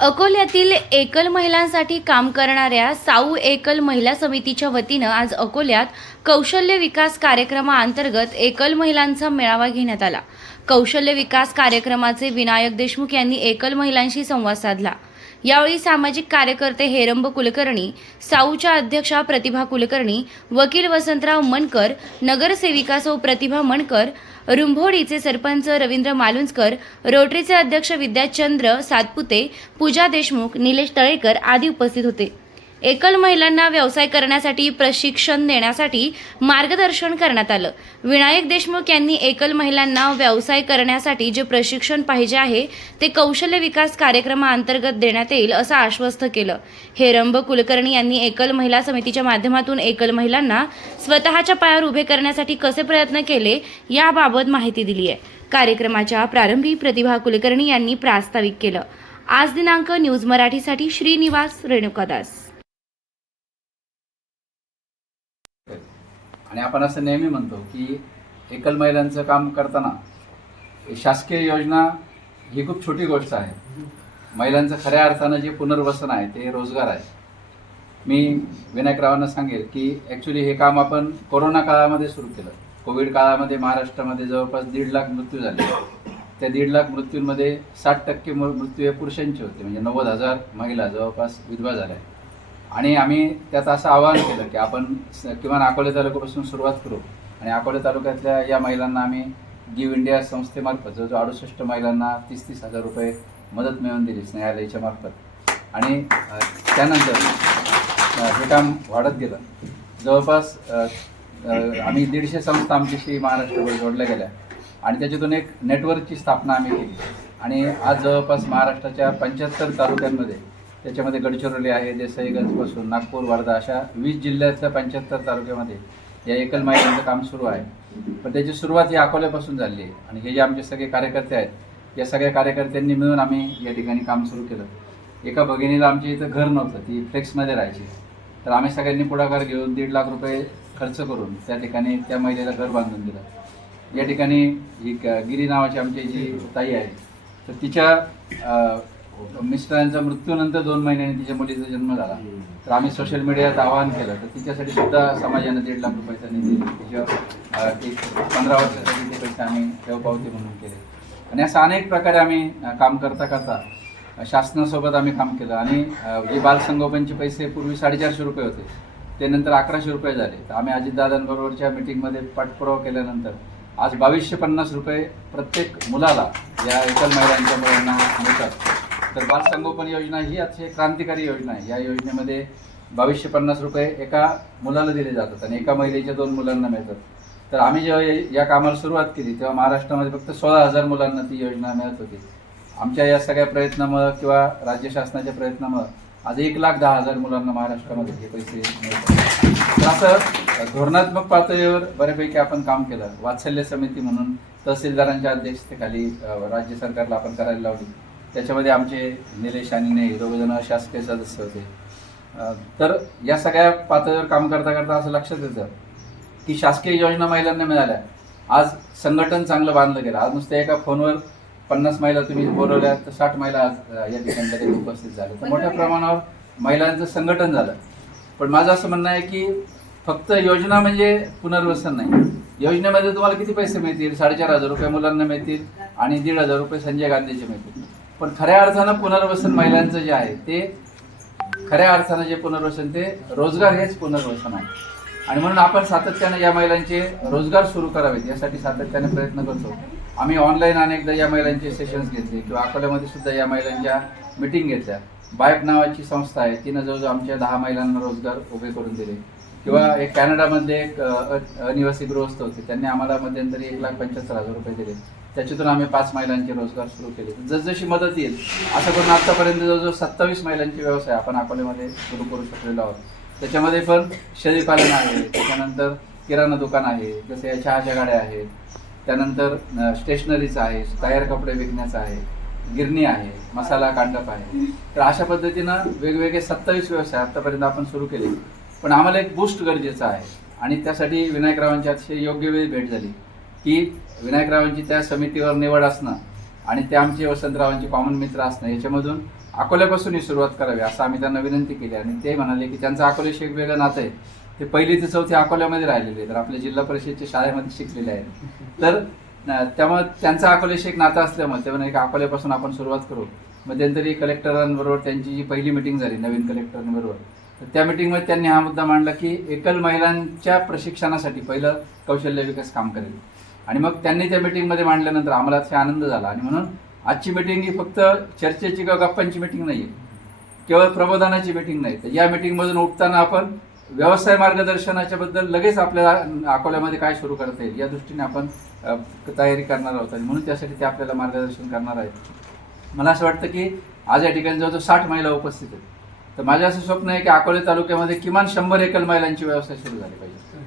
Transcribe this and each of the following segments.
अकोल्यातील एकल महिलांसाठी काम करणाऱ्या साऊ एकल महिला समितीच्या वतीनं आज अकोल्यात कौशल्य विकास कार्यक्रमाअंतर्गत एकल महिलांचा मेळावा घेण्यात आला. कौशल्य विकास कार्यक्रमाचे विनायक देशमुख यांनी एकल महिलांशी संवाद साधला. यावेळी सामाजिक कार्यकर्ते हेरंब कुलकर्णी साऊच्या अध्यक्षा प्रतिभा कुलकर्णी वकील वसंतराव मनकर नगरसेविका सौ प्रतिभा मनकर रुंभोडीचे सरपंच रवींद्र मालुंजकर रोटरीचे अध्यक्ष विद्याचंद्र सातपुते पूजा देशमुख निलेश तळेकर आदी उपस्थित होते. एकल महिलांना व्यवसाय करण्यासाठी प्रशिक्षण देण्यासाठी मार्गदर्शन करण्यात आलं. विनायक देशमुख यांनी एकल महिलांना व्यवसाय करण्यासाठी जे प्रशिक्षण पाहिजे आहे ते कौशल्य विकास कार्यक्रमाअंतर्गत देण्यात येईल असं आश्वस्त केलं. हेरंब कुलकर्णी यांनी एकल महिला समितीच्या माध्यमातून एकल महिलांना स्वतःच्या पायावर उभे करण्यासाठी कसे प्रयत्न केले याबाबत माहिती दिली आहे. कार्यक्रमाच्या प्रारंभी प्रतिभा कुलकर्णी यांनी प्रास्ताविक केलं. आज दिनांक न्यूज मराठीसाठी श्रीनिवास रेणुकादास आणि आपण असं नेहमी म्हणतो की एकल महिलांचं काम करताना शासकीय योजना ही खूप छोटी गोष्ट आहे. महिलांचं खऱ्या अर्थानं जे पुनर्वसन आहे ते रोजगार आहे. मी विनायकरावांना सांगेल की ॲक्च्युली हे काम आपण कोरोना काळामध्ये सुरू केलं. कोविड काळामध्ये महाराष्ट्रामध्ये जवळपास दीड लाख मृत्यू झाले. त्या दीड लाख मृत्यूंमध्ये साठ टक्के मृत्यू हे पुरुषांचे होते. म्हणजे नव्वद हजार महिला जवळपास विधवा झाल्या. आणि आम्ही त्याचं असं आवाहन केलं की आपण स- किमान अकोले तालुक्यापासून सुरुवात करू. आणि अकोले तालुक्यातल्या या महिलांना आम्ही गिव्ह इंडिया संस्थेमार्फत जवळजवळ अडुसष्ट महिलांना तीस तीस हजार रुपये मदत मिळवून दिली न्यायालयाच्या मार्फत. आणि त्यानंतर हे काम वाढत गेलं. जवळपास आम्ही दीडशे संस्था आमच्याशी महाराष्ट्रभर जोडल्या गेल्या. आणि त्याच्यातून एक नेटवर्कची स्थापना आम्ही केली. आणि आज जवळपास महाराष्ट्राच्या पंच्याहत्तर तालुक्यांमध्ये त्याच्यामध्ये गडचिरोली आहे देसाईगंजपासून नागपूर वर्धा अशा वीस जिल्ह्यातल्या पंच्याहत्तर तालुक्यामध्ये या एकल माहितीचं काम सुरू आहे. पण त्याची सुरुवात ही अकोल्यापासून झाली आहे. आणि हे जे आमचे सगळे कार्यकर्ते आहेत या सगळ्या कार्यकर्त्यांनी मिळून आम्ही या ठिकाणी काम सुरू केलं. एका भगिनीला आमच्या इथं घर नव्हतं ती फ्लेक्समध्ये राहायची. तर आम्ही सगळ्यांनी पुढाकार घेऊन दीड लाख रुपये खर्च करून त्या ठिकाणी त्या महिलेला घर बांधून दिलं. या ठिकाणी ही गिरी नावाची आमची जी ताई आहे तर तिच्या अ, मिस्टरांच्या मृत्यूनंतर दोन महिन्यांनी तिच्या मुलीचा जन्म झाला. तर आम्ही सोशल मीडियात आवाहन केलं. तर तिच्यासाठी सुद्धा समाजानं दीड लाख रुपयाचा निधी तिच्या एक पंधरा वर्षासाठी ते पैसे आम्ही ठेवपावती म्हणून केले. आणि असं अनेक प्रकारे आम्ही काम करता करता शासनासोबत आम्ही काम केलं. आणि जे बालसंगोपनचे पैसे पूर्वी साडेचारशे रुपये होते ते नंतर अकराशे रुपये झाले. तर आम्ही अजितदादांबरोबरच्या मिटिंगमध्ये पाठपुरावा केल्यानंतर आज बावीसशे पन्नास रुपये प्रत्येक मुलाला या एकल महिलांच्या मुलांना मिळतात. तर बालसंगोपन योजना ही अतिशय क्रांतिकारी योजना आहे. या योजनेमध्ये बावीसशे पन्नास रुपये एका मुलाला दिले जातात आणि एका महिलेच्या दोन मुलांना मिळतात. तर आम्ही जेव्हा या- कामाला सुरुवात केली तेव्हा महाराष्ट्रामध्ये फक्त सोळा हजार मुलांना ती योजना मिळत होती. आमच्या या सगळ्या प्रयत्नामुळं किंवा राज्य शासनाच्या प्रयत्नामुळं आज एक लाख दहा हजार मुलांना महाराष्ट्रामध्ये हे पैसे मिळतात. तर असं धोरणात्मक पातळीवर बऱ्यापैकी आपण काम केलं. वात्सल्य समिती म्हणून तहसीलदारांच्या अध्यक्षतेखाली राज्य सरकारला आपण करायला लावली. त्याच्यामध्ये आमचे निलेश आणि ने दोघं जण शासकीय सदस्य होते. तर या सगळ्या पातळीवर काम करता करता असं लक्षात येतं की शासकीय योजना महिलांना मिळाल्या. आज संघटन चांगलं बांधलं गेलं. आज नुसत्या एका फोनवर पन्नास महिला तुम्ही बोलवल्या तर साठ महिला आज या ठिकाणी उपस्थित झाल्या. तर मोठ्या प्रमाणावर महिलांचं संघटन झालं. पण माझं असं म्हणणं आहे की फक्त योजना म्हणजे पुनर्वसन नाही. योजनेमध्ये तुम्हाला किती पैसे मिळतील? साडेचार हजार रुपये मुलांना मिळतील आणि दीड हजार रुपये संजय गांधीचे मिळतील. पण खऱ्या अर्थानं पुनर्वसन महिलांचं जे आहे ते खऱ्या अर्थानं जे पुनर्वसन ते रोजगार हेच पुनर्वसन आहे. आणि म्हणून आपण सातत्याने या महिलांचे रोजगार सुरू करावेत यासाठी सातत्याने प्रयत्न करतो. आम्ही ऑनलाईन अनेकदा या महिलांचे सेशन्स घेतले किंवा अकोल्यामध्ये सुद्धा या महिलांच्या मिटिंग घेतल्या. बायप नावाची संस्था आहे तिनं जवळजवळ आमच्या दहा महिलांना रोजगार उभे करून दिले. किंवा एक कॅनडामध्ये एक अनिवासी गृहस्थ होते त्यांनी आम्हाला मध्यंतरी एक लाख पंच्याहत्तर हजार रुपये दिले. त्याच्यातून आम्ही पाच महिलांचे रोजगार सुरू केले. जसजशी मदत येईल असं करून आतापर्यंत जवळजवळ सत्तावीस महिलांचे व्यवसाय आपण अकोल्यामध्ये सुरू करू शकलेलो आहोत. त्याच्यामध्ये पण शेळीपालन आहे त्याच्यानंतर किराणा दुकान आहे जसे या चहाच्या गाड्या आहेत. त्यानंतर स्टेशनरीचं आहे तयार कपडे विकण्याचं आहे गिरणी आहे मसाला कांडप आहे. तर अशा पद्धतीनं वेगवेगळे सत्तावीस व्यवसाय आतापर्यंत आपण सुरू केले. पण आम्हाला एक बूस्ट गरजेचं आहे आणि त्यासाठी विनायकरावांची अतिशय योग्य वेळी भेट झाली. की विनायकरावांची त्या समितीवर निवड असणं आणि ते आमचे वसंतरावांचे कॉमन मित्र असणं याच्यामधून अकोल्यापासूनही सुरुवात करावी असं आम्ही त्यांना विनंती केली आणि ते म्हणाले की त्यांचं अकोल्याशी एक वेगळं नातं आहे. ते पहिली ते चौथी अकोल्यामध्ये राहिलेले तर आपल्या जिल्हा परिषदेच्या शाळेमध्ये शिकलेले आहेत. तर त्यामुळे त्यांचं अकोल्याशी एक नातं असल्यामुळे ते म्हणाले की अकोल्यापासून आपण सुरुवात करू. मध्यंतरी कलेक्टरांबरोबर त्यांची जी पहिली मिटिंग झाली नवीन कलेक्टरांबरोबर तर त्या मिटिंगमध्ये त्यांनी हा मुद्दा मांडला की एकल महिलांच्या प्रशिक्षणासाठी पहिलं कौशल्य विकास काम करेल. आणि मग त्यांनी त्या मिटिंगमध्ये मांडल्यानंतर आम्हाला अतिशय आनंद झाला. आणि म्हणून आजची मिटिंग ही फक्त चर्चेची किंवा गप्पांची मिटिंग नाही आहे केवळ प्रबोधनाची मिटिंग नाही. तर या मिटिंगमधून उठताना आपण व्यवसाय मार्गदर्शनाच्या बद्दल लगेच आपल्याला अकोल्यामध्ये काय सुरू करता येईल या दृष्टीने आपण तयारी करणार आहोत. आणि म्हणून त्यासाठी ते आपल्याला मार्गदर्शन करणार आहेत. मला असं वाटतं की आज या ठिकाणी जवळजवळ साठ महिला उपस्थित आहेत. तर माझं असं स्वप्न आहे की अकोले तालुक्यामध्ये किमान शंभर एकल महिलांची व्यवसाय सुरू झाले पाहिजे.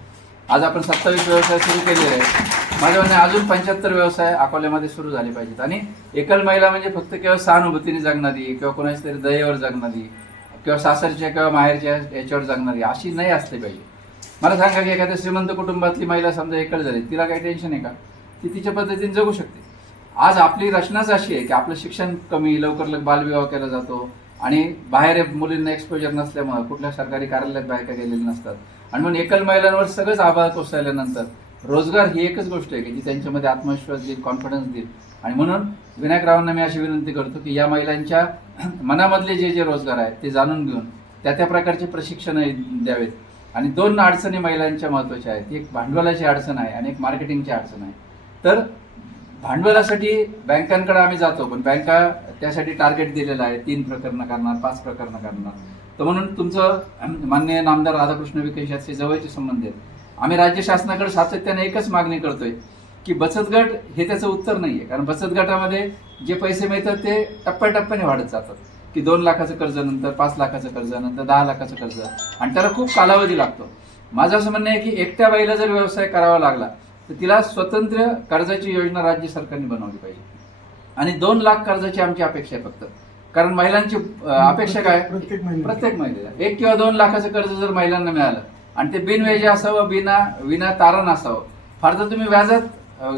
आज आपण सत्तावीस व्यवसाय सुरू केलेले आहेत. माझ्या म्हणजे अजून पंच्याहत्तर व्यवसाय अकोल्यामध्ये सुरू झाले पाहिजेत. आणि एकल महिला म्हणजे फक्त केवळ सहानुभूतीने जगणारी किंवा कोणाच्या तरी दयेवर जगणारी किंवा सासरच्या किंवा माहेरच्या याच्यावर जगणारी अशी नाही असली पाहिजे. मला सांगा की एखाद्या श्रीमंत कुटुंबातली महिला समजा एकल झाली तिला काही टेन्शन आहे का? ती तिच्या पद्धतीने जगू शकते. आज आपली रचनाच अशी आहे की आपलं शिक्षण कमी लवकर लवकर बालविवाह केला जातो आणि बाहेर मुलींना एक्सपोजर नसल्यामुळे कुठल्या सरकारी कार्यालयात बायका गेलेल्या नसतात. आणि म्हणून एकल महिलांवर सगळंच आभार कोसळल्यानंतर रोजगार ही एकच गोष्ट आहे की जी त्यांच्यामध्ये आत्मविश्वास देईल कॉन्फिडन्स देईल. आणि म्हणून विनायकरावांना मी अशी विनंती करतो की या महिलांच्या मनामधले जे जे रोजगार आहेत ते जाणून घेऊन त्या त्या प्रकारचे प्रशिक्षण द्यावेत. आणि दोन अडचणी महिलांच्या महत्त्वाच्या आहेत. एक भांडवलाची अडचण आहे आणि एक मार्केटिंगची अडचण आहे. तर भांडवलासाठी बँकांकडे आम्ही जातो पण बँका त्यासाठी टार्गेट दिलेलं आहे. तीन प्रकरणं करणार पाच प्रकरणं करणार. तर म्हणून तुमचं मान्य नामदार राधाकृष्ण विखे यांचे जवळचे संबंध आहेत. आम्ही राज्य शासनाकडे सातत्याने एकच मागणी करतोय की बचत गट हे त्याचं उत्तर नाहीये. कारण बचत गटामध्ये जे पैसे मिळतात ते टप्प्याटप्प्याने वाढत जातात. की दोन लाखाचं कर्ज नंतर पाच लाखाचं कर्ज नंतर दहा लाखाचं कर्ज. आणि त्याला खूप कालावधी लागतो. माझं असं म्हणणं आहे की एकट्या बाईला जर व्यवसाय करावा लागला तर तिला स्वतंत्र कर्जाची योजना राज्य सरकारने बनवली पाहिजे. आणि दोन लाख कर्जाची आमची अपेक्षा आहे फक्त. कारण महिलांची अपेक्षा काय? प्रत्येक महिलेला. एक किंवा दोन लाखाचं कर्ज जर महिलांना मिळालं आणि ते बिनव्याजी असावं बिना विना तारण असावं. फार तर तुम्ही व्याजात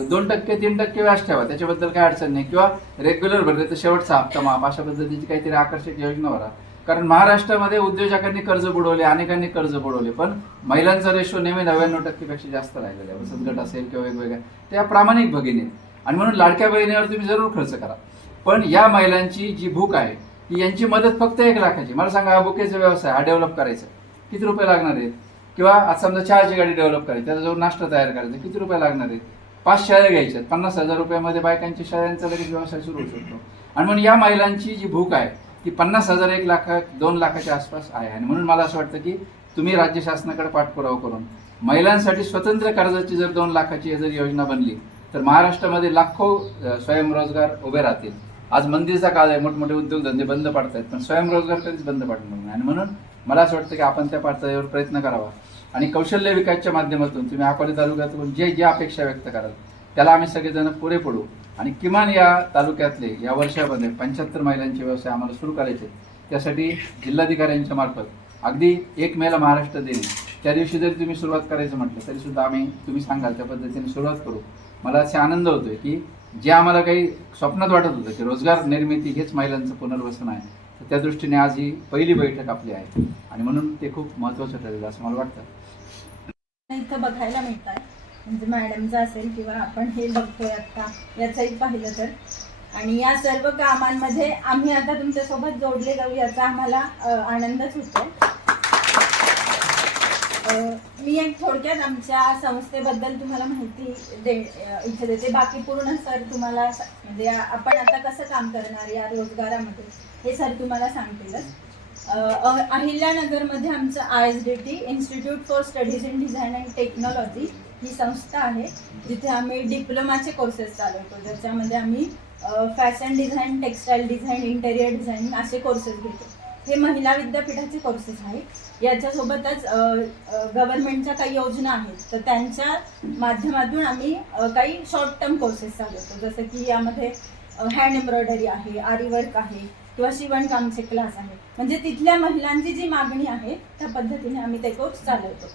दोन टक्के तीन टक्के व्याज ठेवा त्याच्याबद्दल काय अडचण नाही. किंवा रेग्युलर भरले तर शेवटचा हप्ता माफ अशा पद्धतीची काहीतरी आकर्षक योजना भरा. कारण महाराष्ट्रामध्ये उद्योजकांनी कर्ज बुडवले अनेकांनी कर्ज बुडवले पण महिलांचा रेशो नेहमी नव्याण्णव टक्केपेक्षा जास्त राहिलेला आहे. वसंत गट असेल किंवा वेगवेगळ्या त्या प्रामाणिक भगिनी आहेत. आणि म्हणून लाडक्या बहिणीवर तुम्ही जरूर खर्च करा. पण या महिलांची जी भूक आहे ती यांची मदत फक्त एक लाखाची. मला सांगा हा बुकेचा व्यवसाय हा डेव्हलप करायचा. किती रुपये लागणार आहेत? किंवा आज समजा चहाची गाडी डेव्हलप करायची त्याचा जो नाश्ता तयार करायचा किती रुपये लागणार आहेत पाच शाळा घ्यायच्यात पन्नास हजार रुपयामध्ये बायकांची शाळांचा लगेच व्यवसाय सुरू होऊ शकतो. आणि म्हणून या महिलांची जी भूक आहे ती पन्नास हजार एक लाख दोन लाखाच्या आसपास आहे. आणि म्हणून मला असं वाटतं की तुम्ही राज्य शासनाकडे पाठपुरावा करून महिलांसाठी स्वतंत्र कर्जाची जर दोन लाखाची जर योजना बनली तर महाराष्ट्रामध्ये लाखो स्वयंरोजगार उभे राहतील. आज मंदिरचा काळ आहे मोठमोठे उद्योगधंदे बंद पडत आहेत पण स्वयंरोजगार कधीच बंद पडणार नाही. आणि म्हणून मला असं वाटतं की आपण त्या पातळीवर प्रयत्न करावा. आणि कौशल्य विकासच्या माध्यमातून तुम्ही अकोले तालुक्यातून जे जे अपेक्षा व्यक्त कराल त्याला आम्ही सगळेजण पुरे पडू. आणि किमान या तालुक्यातले या वर्षामध्ये पंच्याहत्तर महिलांचे व्यवसाय आम्हाला सुरू करायचे त्यासाठी जिल्हाधिकाऱ्यांच्या मार्फत अगदी एक मेला महाराष्ट्र दिन त्या दिवशी जरी तुम्ही सुरुवात करायचं म्हटलं तरी सुद्धा आम्ही तुम्ही सांगाल त्या पद्धतीने सुरुवात करू. मला असे आनंद होतोय की जे आम्हाला काही स्वप्नात वाटत होतं की रोजगार निर्मिती हेच महिलांचं पुनर्वसन आहे. तर त्या दृष्टीने आज ही पहिली बैठक आपली आहे. आणि म्हणून ते खूप महत्त्वाचं ठरेल असं मला वाटतं. इथं बघायला मिळत आहे म्हणजे मॅडमचं असेल किंवा आपण हे बघतोय आता याचंही पाहिलं तर. आणि या सर्व कामांमध्ये आम्ही आता तुमच्यासोबत जोडले जाऊ याचा आम्हाला आनंदच होतो मी एक थोडक्यात आमच्या संस्थेबद्दल तुम्हाला माहिती दे इथे देते. बाकी पूर्ण सर तुम्हाला म्हणजे आपण आता कसं काम करणार या रोजगारामध्ये हे सर तुम्हाला सांगतीलच. अहिल्यानगरमध्ये आमचं I S D T institute for studies in design and technology ही संस्था आहे जिथे आम्ही डिप्लोमाचे कोर्सेस चालवतो. ज्याच्यामध्ये आम्ही fashion design textile design interior designing असे कोर्सेस घेतो. हे महिला विद्यापीठाचे कोर्सेस आहेत. याच्यासोबतच गव्हर्नमेंटच्या काही योजना आहेत. तर त्यांच्या माध्यमातून आम्ही काही शॉर्ट टर्म कोर्सेस चालवतो. जसं की यामध्ये हँड एम्ब्रॉयडरी आहे आरी वर्क आहे किंवा शिवणकामचे क्लास आहे म्हणजे तिथल्या महिलांची जी मागणी आहे त्या पद्धतीने आम्ही ते कोर्स चालवतो.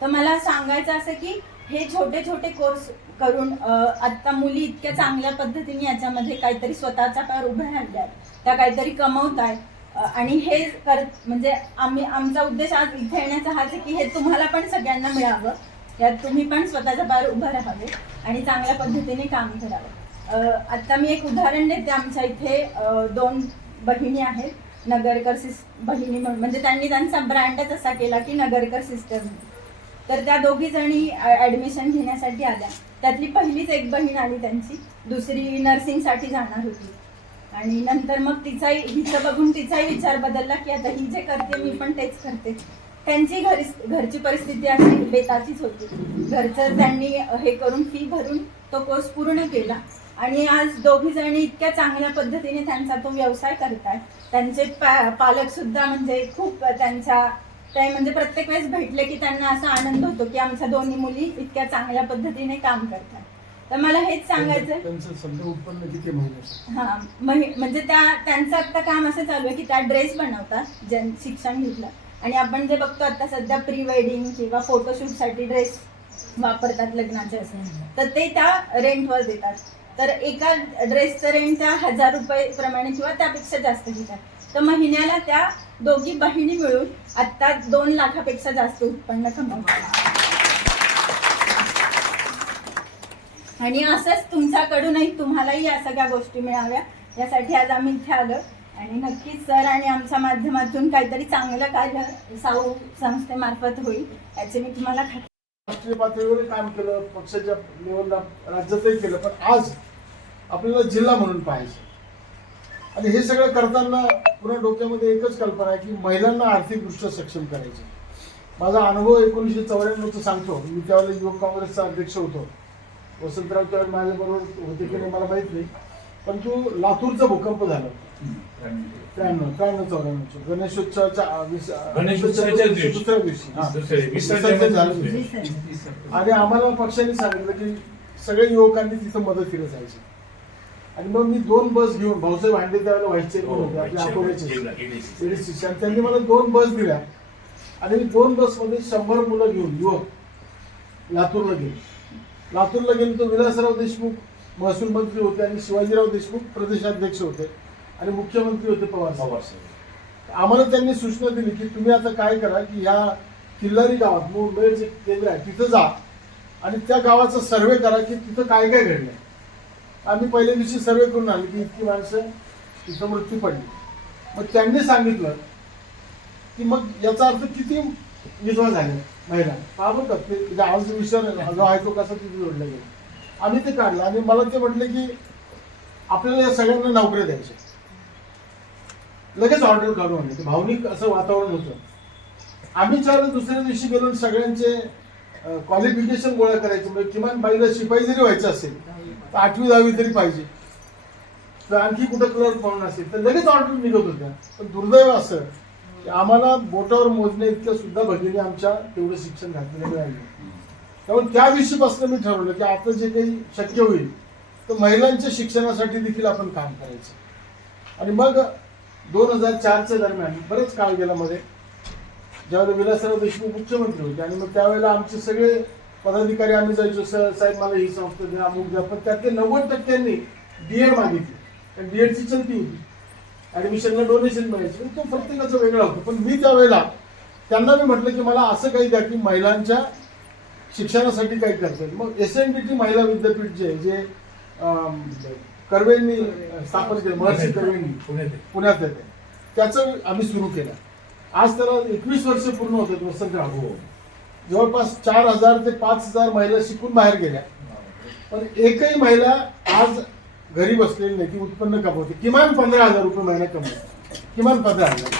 तर मला सांगायचं असं की हे छोटे छोटे कोर्स करून आत्ता आता मुली इतक्या चांगल्या पद्धतीने याच्यामध्ये काहीतरी स्वतःचा पार उभ्या राहिल्या त्या काहीतरी कमवत आहेत आणि हे करत म्हणजे आम्ही आमचा उद्देश आज इथे येण्याचा हाच आहे की हे तुम्हाला पण सगळ्यांना मिळावं. यात तुम्ही पण स्वतःच्या पार उभं राहावे आणि चांगल्या पद्धतीने काम करावं. आत्ता आता मी एक उदाहरण देते आमच्या इथे दोन बहिणी आहेत. नगरकर सिस बहिणी म्हणून म्हणजे त्यांनी त्यांचा ब्रँडच असा केला की नगरकर सिस्टर तर त्या दोघी जणी ऍडमिशन घेण्यासाठी आल्या. त्यातली पहिलीच एक बहीण आली त्यांची. दुसरी नर्सिंगसाठी जाणार होती. आणि नंतर मग तिचाही हिचं बघून तिचाही विचार बदलला की आता ही जे करते मी पण तेच करते. त्यांची घरी घरची परिस्थिती अशी बेताचीच होती. घरचं त्यांनी हे करून फी भरून तो कोर्स पूर्ण केला. आणि आज दोघी जणी इतक्या चांगल्या पद्धतीने त्यांचा तो व्यवसाय करतात त्यांचे पा पालक सुद्धा म्हणजे खूप त्यांचा ते म्हणजे प्रत्येक वेळेस भेटले की त्यांना असा आनंद होतो की आमच्या दोन्ही मुली इतक्या चांगल्या पद्धतीने काम करतात. तर मला हेच सांगायचं त्यांचं समजा उत्पन्न किती महिन्याचं? हा महि- म्हणजे त्या त्यांचं आता काम असं चालू आहे की त्या ड्रेस बनवतात ज्यां शिक्षण घेतलं. आणि आपण जे बघतो आता सध्या प्री वेडिंग किंवा फोटोशूटसाठी ड्रेस वापरतात लग्नाचे. असे तर ते त्या रेंटवर देतात. तर एका ड्रेसचं रेंट त्या हजार रुपये प्रमाणे किंवा त्यापेक्षा जास्त घेतात. तर महिन्याला त्या दोघी बहिणी मिळून आत्ता दोन लाखापेक्षा जास्त उत्पन्न कमवतात. आणि असंच तुमच्याकडूनही तुम्हालाही या सगळ्या गोष्टी मिळाव्या. यासाठी आज आम्ही इथे आलो आणि नक्कीच सर आणि आमच्या माध्यमातून काहीतरी चांगलं कार्य साऊ संस्थेमार्फत होईल. याची मी तुम्हाला खात्री राष्ट्रीय पातळीवर काम केलं पक्षाच्या लेवलला राज्यातही केलं पण आज आपल्याला जिल्हा म्हणून पाहिजे आणि हे सगळं करताना पुन्हा डोक्यामध्ये एकच कल्पना आहे की महिलांना आर्थिकदृष्ट्या सक्षम करायचं माझा अनुभव एकोणीसशे चौऱ्याण्णवचा सांगतो. मी त्यावेळेला युवक काँग्रेसचा अध्यक्ष होतो. वसंतराव त्यावेळी माझ्याबरोबर होते की नाही मला माहीत नाही. परंतु लातूरचा भूकंप झाला. त्र्याण्णव त्र्याण्णव चौऱ्याण्णवचं गणेशोत्सवाच्या दिवशी. दुसऱ्या दिवशी. दुसऱ्या दिवशी. विसर्जन झालं. विसर्जन. आणि आम्हाला पक्षाने सांगितलं की सगळ्या युवकांनी तिथं मदतीला जायचं. आणि मग मी दोन बस घेऊन भाऊसाहेब हांडे त्यावेळेला हो, आपल्या अकोल्याचे. आणि त्यांनी मला दोन बस दिल्या. आणि मी दोन बसमध्ये शंभर मुलं घेऊन युवक लातूरला गेलो. लातूरला गेलो तर विलासराव देशमुख महसूल मंत्री होते आणि शिवाजीराव देशमुख प्रदेशाध्यक्ष होते आणि मुख्यमंत्री होते पवार साहेब. आम्हाला त्यांनी सूचना दिली की तुम्ही आता काय करा की ह्या किल्लारी गावात मुंबई जे केंद्र आहे तिथं जा आणि त्या गावाचा सर्वे करा की तिथं काय काय घडलंय. आम्ही पहिल्या दिवशी सर्वे करून आलो की इतकी माणसं तिथं मृत्यू पडली. मग त्यांनी सांगितलं की मग याचा अर्थ किती विधवा झाल्या महिला पहा ते म्हणजे आज विषय जो आहे तो कसा तिथे जोडला गेला. आम्ही ते काढलं आणि मला ते म्हटलं की आपल्याला या सगळ्यांना नोकऱ्या द्यायच्या लगेच ऑर्डर काढू आणले. ते भावनिक असं वातावरण होतं. आम्ही चार दुसऱ्या दिवशी गेलो सगळ्यांचे क्वालिफिकेशन गोळा करायचे. म्हणजे किमान बाईला शिपाई जरी व्हायचं असेल तर आठवी दहावी तरी पाहिजे. तर आणखी कुठं क्लर्क पाहून असेल तर लगेच ऑर्डर निघत होत्या. पण दुर्दैव असं आम्हाला बोटावर मोजण्या इतकं सुद्धा भगिनी आमच्या तेवढं शिक्षण घातलेलं नाही त्यामुळे त्या दिवशीपासून मी ठरवलं की आता जे काही शक्य होईल तर महिलांच्या शिक्षणासाठी देखील आपण काम करायचं. आणि मग दोन हजार चारच्या दरम्यान बरेच काळ गेला मध्ये ज्यावेळेला विलासराव देशमुख मुख्यमंत्री होते आणि मग त्यावेळेला आमचे सगळे पदाधिकारी आम्ही जायचो सर साहेब मला ही संस्था द्या अमुक द्या पण त्यातले नव्वद टक्क्यांनी डी एड मागितली. डीएडची चलती होती. ऍडमिशनला डोनेशन मिळायचं. तो प्रत्येकाचं वेगळा होतं. पण मी त्यावेळेला त्यांना मी म्हटलं की मला असं काही द्या की महिलांच्या शिक्षणासाठी काही करता येईल. मग एस एन डी टी महिला विद्यापीठ जे आहे, जे कर्वेंनी स्थापन केलं महर्षी कर्वेंनी पुण्यात येते. त्याचं आम्ही सुरू केलं. आज त्याला एकवीस वर्ष पूर्ण होते वसंतराव हो. जवळपास चार हजार ते पाच हजार महिला शिकून बाहेर गेल्या. पण एकही महिला आज घरी बसलेली नाही ती उत्पन्न कमवते. किमान पंधरा हजार रुपये महिना कमवते. किमान पंधरा हजार.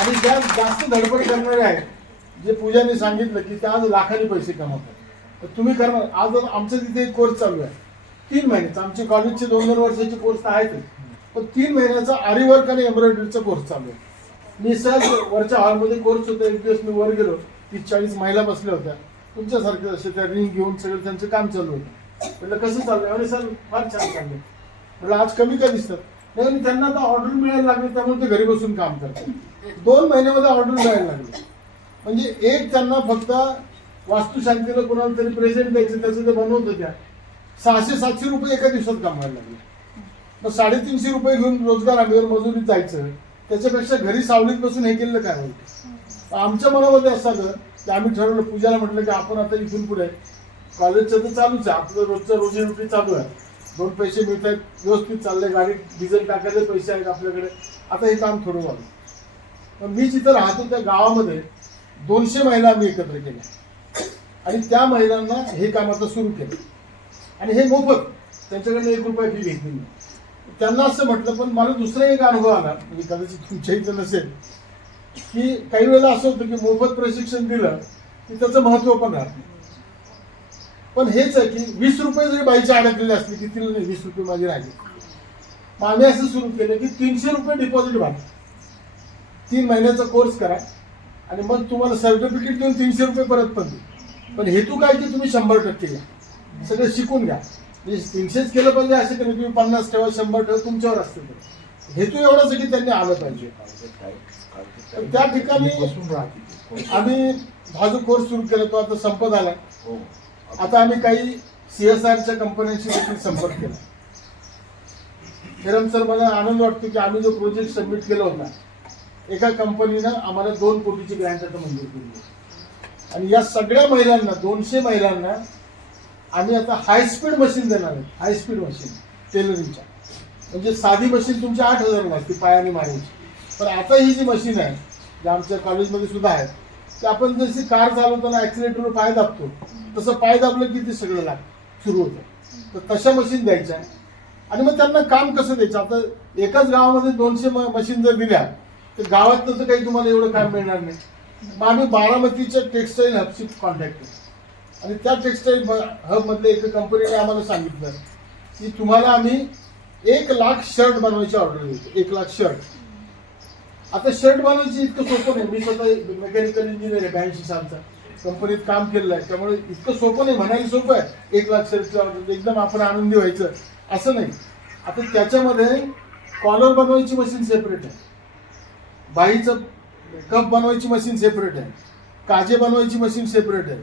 आणि ज्या जास्त धडपड करणारे आहेत जे पूजाने सांगितलं की ते आज लाखाने पैसे कमवतात. तर तुम्ही करणार आज आमचं तिथे एक कोर्स चालू आहे. तीन महिन्याचा आमचे कॉलेजचे दोन दोन वर्षाचे कोर्स तर आहेतच. पण तीन महिन्याचा आरीवर्क आणि एम्ब्रॉयडरीचा कोर्स चालू आहे. मी सहज वरच्या हॉलमध्ये कोर्स होता एक दिवस मी वर गेलो तीस चाळीस महिला बसल्या होत्या. तुमच्यासारखे असे त्या रिंग घेऊन सगळं त्यांचं काम चालू होतं. म्हटलं कसं चाललं एवढे सर फार छान चालले म्हटलं आज कमी का दिसतात? नाही त्यांना आता ऑर्डर मिळायला लागली त्यामुळे ते घरी बसून काम करतात. दोन महिन्यामध्ये ऑर्डर मिळायला लागले. म्हणजे एक त्यांना फक्त वास्तुशांतीला कोणाला तरी प्रेझेंट द्यायचं त्याचं ते बनवत होत्या. सहाशे सातशे रुपये एका दिवसात कमवायला लागले. मग साडेतीनशे रुपये घेऊन रोजगार आम्हीवर मजुरीत जायचं त्याच्यापेक्षा घरी सावलीत बसून हे केलेलं काय आमच्या मनामध्ये असं आलं की आम्ही ठरवलं पूजाला म्हटलं की आपण आता इथून पुढे कॉलेजचं तर चालूच आहे. आपलं रोजचं रोजी रोटी चालू आहे. दोन पैसे मिळत आहेत व्यवस्थित चालले गाडीत डिझेल टाकायचे पैसे आहेत आपल्याकडे. आता हे काम थोडं झालं पण मी जिथं राहतो त्या गावामध्ये दोनशे महिला आम्ही एकत्र केल्या. आणि त्या महिलांना हे काम आता सुरू केलं. आणि हे मोफत त्यांच्याकडनं एक रुपया फी घेतली नाही त्यांना असं म्हटलं पण मला दुसरा एक अनुभव आला. म्हणजे कदाचित तुमच्या इथं नसेल. की काही वेळेला असं होतं की मोफत प्रशिक्षण दिलं की त्याचं महत्त्व पण राहत नाही. पण हेच आहे की वीस रुपये जरी बाईची अडकलेली असली की तिला नाही वीस रुपये माझे राहिले. मग आम्ही असं सुरू केलं की तीनशे रुपये डिपॉझिट भरा. तीन महिन्याचा कोर्स करा. आणि मग तुम्हाला सर्टिफिकेट देऊन तीनशे रुपये परत पण देऊ पण हेतू काय की तुम्ही शंभर टक्के घ्या. सगळं शिकून घ्या. म्हणजे तीनशेच केलं पाहिजे असे कमी तुम्ही पन्नास ठेवा शंभर ठेवा तुमच्यावर असते हेतू एवढाच आहे की त्यांनी आलं पाहिजे. त्या ठिकाणी आम्ही हा जो कोर्स सुरू केला तो आता संपत आलाय आता आम्ही काही सीएसआरच्या कंपन्यांशी देखील संपर्क केला. हिरम सर मला आनंद वाटतो की आम्ही जो प्रोजेक्ट सबमिट केला होता एका कंपनीनं आम्हाला दोन कोटीची ग्रँट आता मंजूर केली आणि या सगळ्या महिलांना दोनशे महिलांना आम्ही आता हाय स्पीड मशीन देणार आहे. हाय स्पीड मशीन टेलरिंगच्या म्हणजे साधी मशीन तुमच्या आठ हजार लागते पायाने मारायची. पण आता ही जी मशीन आहे जी आमच्या कॉलेजमध्ये सुद्धा आहे की आपण जशी कार चालवताना ऍक्सिलेटरवर पाय दाबतो तसं पाय दाबलं की ते सगळं लाग सुरू होतं. तर तशा मशीन द्यायच्या. आणि मग त्यांना काम कसं द्यायचं? आता एकाच गावामध्ये दोनशे मशीन जर दिल्या तर गावात तसं काही तुम्हाला एवढं काम मिळणार नाही. मग आम्ही बारामतीच्या टेक्स्टाईल हबशी कॉन्टॅक्ट केलं. आणि त्या टेक्स्टाईल हबमधल्या एका कंपनीने आम्हाला सांगितलं की तुम्हाला आम्ही एक लाख शर्ट बनवायची ऑर्डर देतो एक लाख शर्ट आता शर्ट बनवायची इतकं सोपं नाही. मी स्वतः मेकॅनिकल इंजिनियर आहे ब्याऐंशी सालचा. कंपनीत काम केलेलं आहे. त्यामुळे इतकं सोपं नाही. म्हणायला सोपं आहे. एक लाख शर्टची एकदम आपण आनंदी व्हायचं असं नाही. आता त्याच्यामध्ये कॉलर बनवायची मशीन सेपरेट आहे. बाईचं कप बनवायची मशीन सेपरेट आहे. काजे बनवायची मशीन सेपरेट आहे.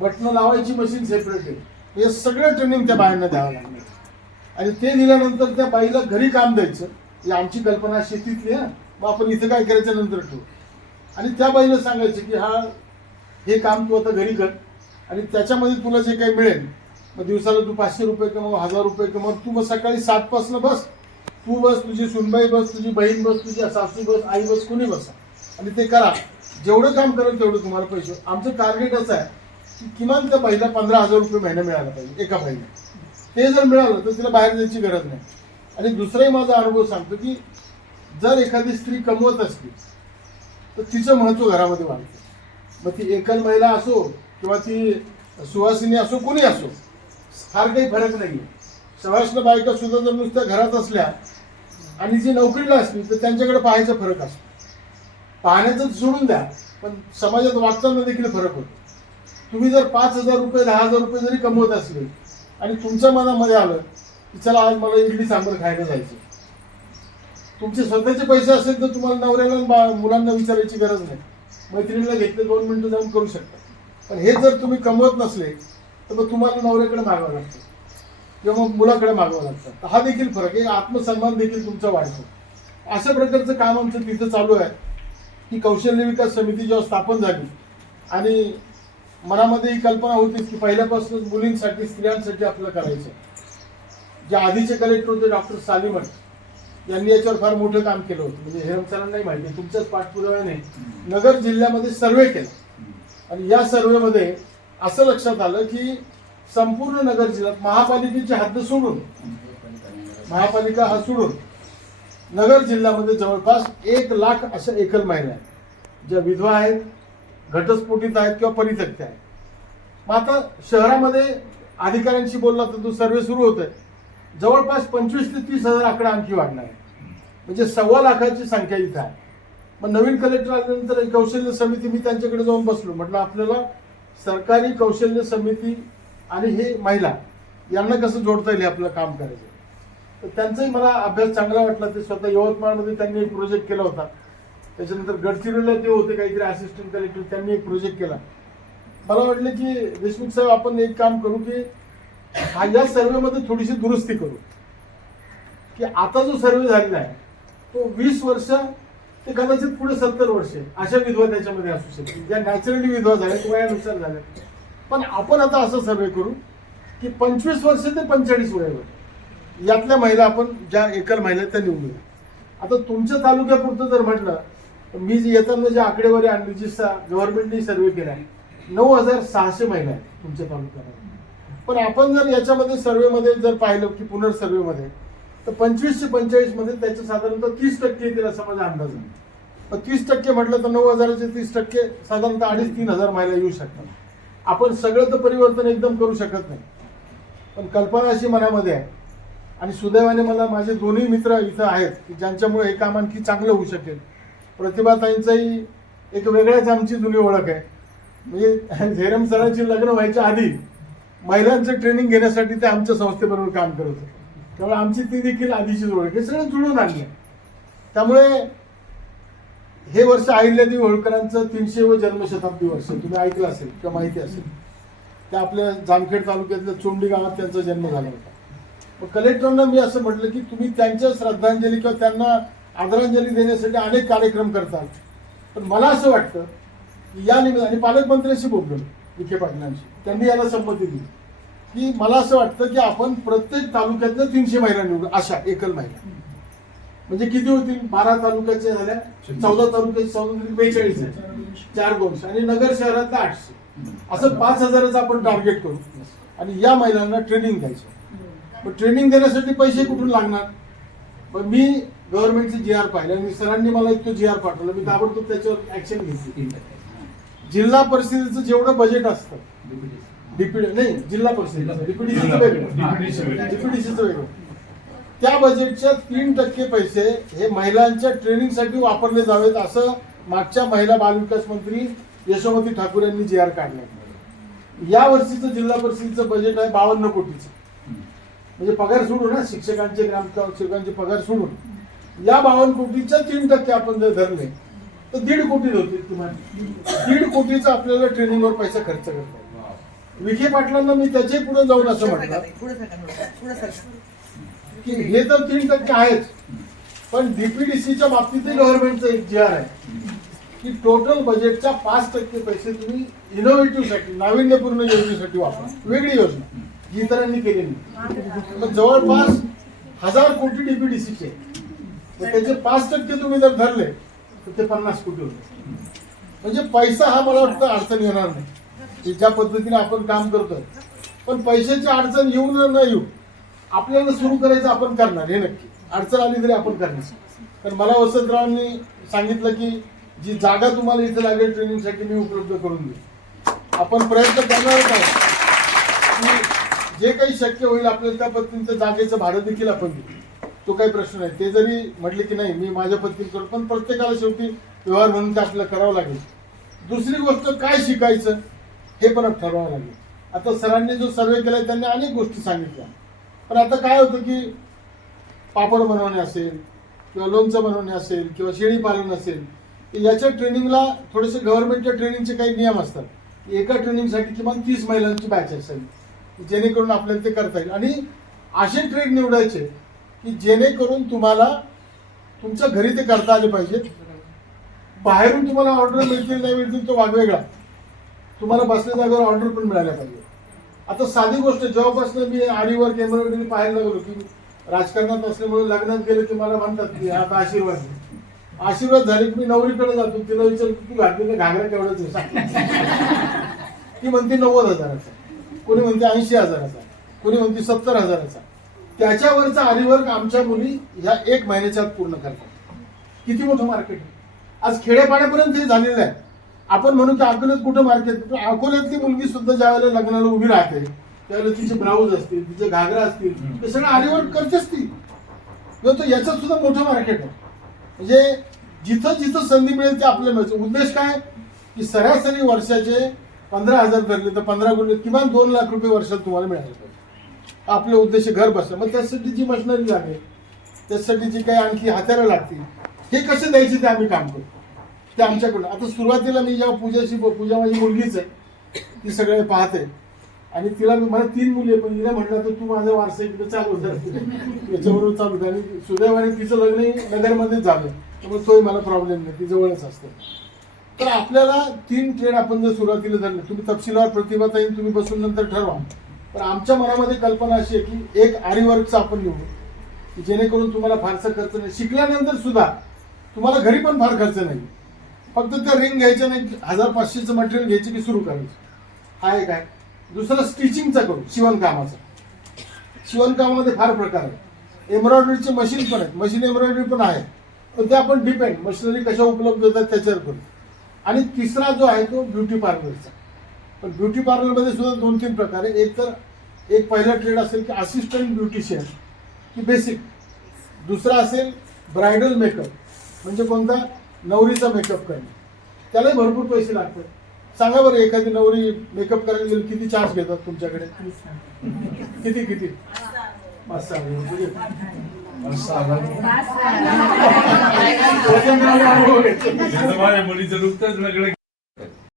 बटणं लावायची मशीन सेपरेट आहे. हे सगळं ट्रेनिंग त्या बायांना द्यावं लागणार आणि ते दिल्यानंतर त्या बाईला घरी काम द्यायचं. ही आमची कल्पना शेतीतली आहे. मग आपण इथं काय करायचं नंतर ठेवू आणि त्या बाईला सांगायचं की हा हे काम तू आता घरी कर. आणि त्याच्यामध्ये तुला जे काही मिळेल मग दिवसाला तू पाचशे रुपये कमव हजार रुपये कमव तू मग सकाळी सातपासनं बस. तू बस तुझी सुनबाई बस तुझी बहीण बस तुझी सासू बस आई बस कोणी बसा. आणि ते करा. जेवढं काम करेल तेवढं तुम्हाला पैसे. आमचं टार्गेट असं आहे की किमान त्या बाईला पंधरा हजार रुपये महिना मिळाला पाहिजे एका बाईला. ते जर मिळालं तर तिला बाहेर जायची गरज नाही. आणि दुसराही माझा अनुभव सांगतो की जर एखादी स्त्री कमवत असली तर तिचं महत्त्व घरामध्ये वाढतं. मग ती एकल महिला असो किंवा ती सुवासिनी असो कोणी असो फार काही फरक नाही सवाष्ण बायका सुद्धा जर नुसत्या घरात असल्या आणि जी नोकरीला असली तर त्यांच्याकडे पाहायचा फरक असतो. पाहण्याचं सोडून द्या पण समाजात वागताना देखील फरक होतो. तुम्ही जर पाच हजार रुपये दहा हजार रुपये जरी कमवत असले आणि तुमच्या मनामध्ये आलं की चला आज मला इडली सांबर खायला जायचं तुमचे स्वतःचे पैसे असेल तर तुम्हाला नवऱ्याला बा- मुलांना विचारायची गरज नाही. मैत्रिणीला घेतले दोन मिनिटं जाऊन करू शकता. पण हे जर तुम्ही कमवत नसले तर मग तुम्हाला नवऱ्याकडे मागावं लागतं. किंवा मग मुलाकडे मागावं लागतं. तर हा देखील फरक आहे. आत्मसन्मान देखील तुमचा वाढतो. अशा प्रकारचं काम आमचं तिथं चालू आहे. की कौशल्य विकास समिती जेव्हा स्थापन झाली आणि मनामध्ये ही कल्पना होतीच की पहिल्यापासूनच मुलींसाठी स्त्रियांसाठी आपलं करायचं जे आधीचे कलेक्टर होते डॉक्टर सालिमन यांनी याच्यावर फार मोठं काम केलं होतं. म्हणजे हेरम माहिती आहे तुमच्याच पाठपुराव्याने नगर जिल्ह्यामध्ये सर्वे केला. आणि या सर्वेमध्ये असं लक्षात आलं की संपूर्ण नगर जिल्ह्यात महापालिकेची हद्द सोडून महापालिका हा सोडून नगर जिल्ह्यामध्ये जवळपास एक लाख अशा एकल महिला आहेत. ज्या विधवा आहेत घटस्फोटित आहेत किंवा परित्यक्त आहेत. मग आता शहरामध्ये अधिकाऱ्यांशी बोलला तर तो सर्वे सुरू होतोय. जवळपास पंचवीस ते तीस हजार आकडा आणखी वाढणार आहे. म्हणजे सव्वा लाखाची संख्या इथं आहे. मग नवीन कलेक्टर आल्यानंतर एक कौशल्य समिती मी त्यांच्याकडे जाऊन बसलो. म्हटलं आपल्याला सरकारी कौशल्य समिती आणि हे महिला यांना कसं जोडता येईल हे आपलं काम करायचं तर त्यांचाही मला अभ्यास चांगला वाटला. ते स्वतः यवतमाळमध्ये त्यांनी एक प्रोजेक्ट केला होता. त्याच्यानंतर गडचिरोलीला ते होते काहीतरी असिस्टंट कलेक्टर त्यांनी एक प्रोजेक्ट केला. मला वाटलं की देशमुख साहेब आपण एक काम करू की हा या सर्वेमध्ये थोडीशी दुरुस्ती करू. की आता जो सर्वे झालेला आहे तो वीस वर्ष ते कदाचित पुढे सत्तर वर्ष अशा विधवा त्याच्यामध्ये असू शकतील ज्या नॅचरली विधवा झाल्या वयानुसार झाल्या. पण आपण आता असं सर्वे करू की पंचवीस वर्ष ते पंचेचाळीस वयावर. यातल्या महिला आपण ज्या एकल महिला आहेत त्या निवडूया आता तुमच्या तालुक्यापुरतं जर म्हटलं तर मी जी येताना जी आकडेवारी आणली जी गव्हर्नमेंटने सर्वे केला आहे नऊ हजार सहाशे महिला आहेत तुमच्या तालुक्यामध्ये. पण आपण जर याच्यामध्ये सर्वेमध्ये जर पाहिलं की पुनर्सर्वेमध्ये तर पंचवीसशे पंचेचाळीसमध्ये त्याचे साधारणतः तीस टक्के येतील असा माझा अंदाज आहे. तर तीस टक्के म्हटलं तर नऊ हजाराचे तीस टक्के साधारणतः अडीच तीन हजार महिला येऊ शकतात. आपण सगळं तर परिवर्तन एकदम करू शकत नाही. पण कल्पना अशी मनामध्ये आहे. आणि सुदैवाने मला माझे दोन्ही मित्र इथं आहेत की ज्यांच्यामुळे हे काम आणखी चांगलं होऊ शकेल. प्रतिभाताईंचाही एक वेगळ्याच आमची जुनी ओळख आहे. म्हणजे झेरम सरांची लग्न व्हायच्या आधी महिलांचं ट्रेनिंग घेण्यासाठी ते आमच्या संस्थेबरोबर काम करत होते. त्यामुळे आमची ती देखील आधीची ओळख हे सगळं जुळून आणलं त्यामुळे हे वर्ष अहिल्यादेवी होळकरांचं तीनशे व जन्मशताब्दी वर्ष तुम्ही ऐकलं असेल किंवा माहिती असेल. त्या आपल्या जामखेड तालुक्यातल्या चोंडी गावात त्यांचा जन्म झाला होता. मग कलेक्टरांना मी असं म्हटलं की तुम्ही त्यांच्या श्रद्धांजली किंवा त्यांना आदरांजली देण्यासाठी अनेक कार्यक्रम करतात. पण मला असं वाटतं की या निमित्ताने पालकमंत्र्यांशी बोललो विखे पाटलांशी. त्यांनी याला संमती दिली. की मला असं वाटतं की आपण प्रत्येक तालुक्यातल्या तीनशे महिला निवडू अशा एकल महिला. म्हणजे किती होतील? बारा तालुक्याच्या झाल्या चौदा तालुक्याचे चौदा बेचाळीस आहे चार दोनशे आणि नगर शहरातलं आठशे. असं पाच हजाराचं आपण टार्गेट करू. आणि या महिलांना ट्रेनिंग द्यायचं. पण ट्रेनिंग देण्यासाठी पैसे कुठून लागणार? पण मी गव्हर्नमेंटचे जी आर पाहिले आणि सरांनी मला एक तो जी आर पाठवला. मी ताबडतोब त्याच्यावर ऍक्शन घेतली. जिल्हा परिषदेचं जेवढं बजेट असतं. डीपीडी नाही जिल्हा परिषद. डीपीडीसीचं वेगळं. DPDC वेगळं. डीपीडीसीचं वेगळं. त्या बजेटच्या तीन टक्के पैसे हे महिलांच्या ट्रेनिंगसाठी वापरले जावेत असं मागच्या महिला बालविकास मंत्री यशोमती ठाकूर यांनी जी आर काढला या वर्षीचं जिल्हा परिषदेचं बजेट आहे बावन्न कोटीचं. म्हणजे पगार सोडून ना शिक्षकांचे ग्रामसेवकांचे पगार सोडून. या बावन्न कोटीच्या तीन टक्के आपण जर धरले तर दीड कोटी होतील तुम्हाला. दीड कोटीचा आपल्याला ट्रेनिंगवर पैसा खर्च करता. विखे पाटलांना मी त्याचे पुढे जाऊन असं म्हटलं. की हे तर तीन टक्के आहेच. पण डीपीडीसीच्या बाबतीतही गव्हर्नमेंटचं एक जी आर आहे. की टोटल बजेटच्या पाच टक्के पैसे तुम्ही इनोव्हेटिव्हसाठी नाविन्यपूर्ण योजनेसाठी वापरा. वेगळी योजना. जी इतरांनी केलेली नाही. जवळपास हजार कोटी डीपीडीसीचे त्याचे पाच टक्के तुम्ही जर धरले तर ते पन्नास कोटी होते. म्हणजे पैसा हा मला वाटतं अडचण येणार नाही. ज्या पद्धतीने आपण काम करतोय. पण पैशाची अडचण येऊ न न येऊ आपल्याला सुरू करायचं आपण करणार हे नक्की. अडचण आली तरी आपण करणार. कारण मला वसंतरावांनी सांगितलं की जी जागा तुम्हाला इथे लागेल ट्रेनिंगसाठी मी उपलब्ध करून देईन. आपण प्रयत्न करणारच आहोत. की जे काही शक्य होईल आपल्याला त्या पद्धतीचं जागेचं भाडं देखील आपण देऊ. तो काही प्रश्न नाही. ते जरी म्हटले की नाही मी माझ्या पद्धतीने करतो पण प्रत्येकाला शेवटी व्यवहार म्हणून ते आपल्याला करावं लागेल. दुसरी गोष्ट काय शिकायचं हे पण ठरवावं लागेल. आता सरांनी जो सर्वे केला त्यांनी अनेक गोष्टी सांगितल्या. पण आता काय होतं की पापड बनवणे असेल किंवा लोणचं बनवणे असेल किंवा शेळी पालन असेल याच्या ट्रेनिंगला थोडेसे गव्हर्नमेंटच्या ट्रेनिंगचे काही नियम असतात. एका ट्रेनिंगसाठी किमान तीस महिलांची बॅच असेल जेणेकरून आपल्याला ते करता येईल. आणि असे ट्रेन निवडायचे की जेणेकरून तुम्हाला तुमच्या घरी ते करता आले पाहिजेत बाहेरून तुम्हाला ऑर्डर मिळतील नाही मिळतील तो भाग वेगळा. तुम्हाला बसल्या जागेवर ऑर्डर पण मिळाल्या पाहिजे. आता साधी गोष्ट जेव्हापासून मी आडीवर केंद्रवरती पाहायला लागलो की राजकारणात असल्यामुळे लग्नात गेले की मला म्हणतात की आता आशीर्वाद आशीर्वाद झाले की मी नवरीकडे जातो तिला विचारतो तू घातलेलं घागरा केवढंच आहे? ती म्हणते नव्वद हजाराचा. कोणी म्हणते ऐंशी हजाराचा. कोणी म्हणते सत्तर हजाराचा. त्याच्यावरचा आरीवर्क आमच्या मुली ह्या एक महिन्याच्या आत पूर्ण करतात. किती मोठं मार्केट आहे आज खेड्यापाड्यापर्यंत हे झालेलं आहे. आपण म्हणू की अकोल्यात कुठं मार्केट अकोल्यातली मुलगी सुद्धा ज्या वेळेला लग्नाला उभी राहते त्यावेळेला तिचे ब्लाऊज असतील तिचे घागरा असतील ते सगळं आरीवर्क करतेच ती. तो याच्यात सुद्धा मोठं मार्केट आहे. म्हणजे जिथं जिथं संधी मिळेल ते आपल्याला मिळतं. उद्देश काय? की सरासरी वर्षाचे पंधरा हजार धरले तर पंधरा गुण किमान दोन लाख रुपये वर्षात तुम्हाला मिळाले पाहिजे. आपले उद्देश घर बसलं मग त्यासाठी जी मशिनरी लागेल त्यासाठी जी काही आणखी हाताळं लागतील हे कसे द्यायचे ते आम्ही काम करतो. ते आमच्याकडून. आता सुरुवातीला मी जेव्हा पूजाशी पूजा माझी मुलगीच आहे ती सगळे पाहते. आणि तिला मी- मला तीन मुली आहे पण तिला म्हटलं तर तू माझं वारसा इकडे चालू होतं याच्याबरोबर चालू होतं. आणि सुदैवाने तिचं लग्नही नगरमध्येच झालं. त्यामुळे तोही मला प्रॉब्लेम नाही. ती जवळच असतं. तर आपल्याला तीन ट्रेड आपण जर सुरुवातीला धरले तुम्ही तपशीलवार प्रतिभाताईन तुम्ही बसून नंतर ठरवा. पण आमच्या मनामध्ये कल्पना अशी आहे की एक आरीवर्कचं आपण निवडू की जेणेकरून तुम्हाला फारसा खर्च नाही. शिकल्यानंतर सुद्धा तुम्हाला घरी पण फार खर्च नाही. फक्त त्या रिंग घ्यायच्या नाही हजार पाचशेचं मटेरियल घ्यायची की सुरू करायचं. हा एक आहे. दुसरं स्टिचिंगचा करू शिवणकामाचा शिवणकामामध्ये फार प्रकार आहे. एम्ब्रॉयडरीचे मशीन पण आहेत. मशीन एम्ब्रॉयडरी पण आहे. पण ते आपण डिपेंड मशिनरी कशा उपलब्ध होतात त्याच्यावर करू. आणि तिसरा जो आहे तो ब्युटी पार्लरचा पण ब्युटी पार्लरमध्ये सुद्धा दोन तीन प्रकार. आहे एक तर एक पहिला ट्रेड असेल की असिस्टंट ब्युटिशियन की बेसिक दुसरा असेल ब्रायडल मेकअप म्हणजे कोणता? नवरीचा मेकअप करणे. त्यालाही भरपूर पैसे लागतात. सांगा बरं एखादी नवरी मेकअप करायला गेली किती चार्ज घेतात तुमच्याकडे? किती किती? पाच सहा मुलीचं नुकतंच लग्न